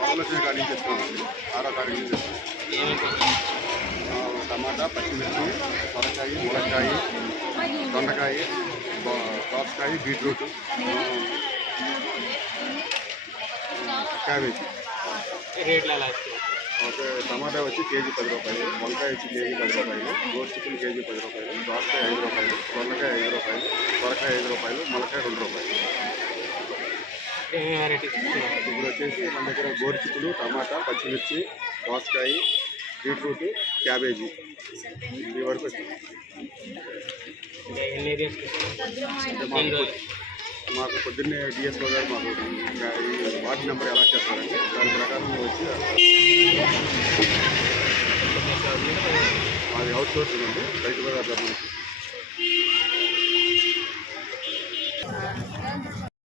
వరలక్ష్మి కాడి నుంచి తెచ్చుకోండి. 6వ తారీఖు నుంచి టమాటా, పచ్చిమిర్చి, సొరకాయ, ములక్కాయ, దొండకాయ, దోసకాయ, బీట్రూట్, క్యాబేజీ. ఓకే. టమాటా వచ్చి కేజీ 10 రూపాయలు, వంకాయ వచ్చి కేజీ 10 రూపాయలు, గోరు చిక్కులు కేజీ 10 రూపాయలు, దోసకాయ 5 రూపాయలు, దొండకాయ 5 రూపాయలు, సొరకాయ 5 రూపాయలు, ములక్కాయ 2 రూపాయలు. ఇప్పుడు వచ్చేసి మన దగ్గర గోరు చిక్కులు, టమాటా, పచ్చిమిర్చి, దోసకాయ, బీట్రూట్, క్యాబేజీ ఈ వరకు వచ్చింది. మాకు పొద్దున్నే డిఎస్ఓ గారు మాకు ఈ వార్డు నెంబర్ ఎలా చేస్తారండి, దాని ప్రకారం వచ్చి మాది అవుట్ సోర్సింగ్ అండి, రైతు బజార్ నుంచి.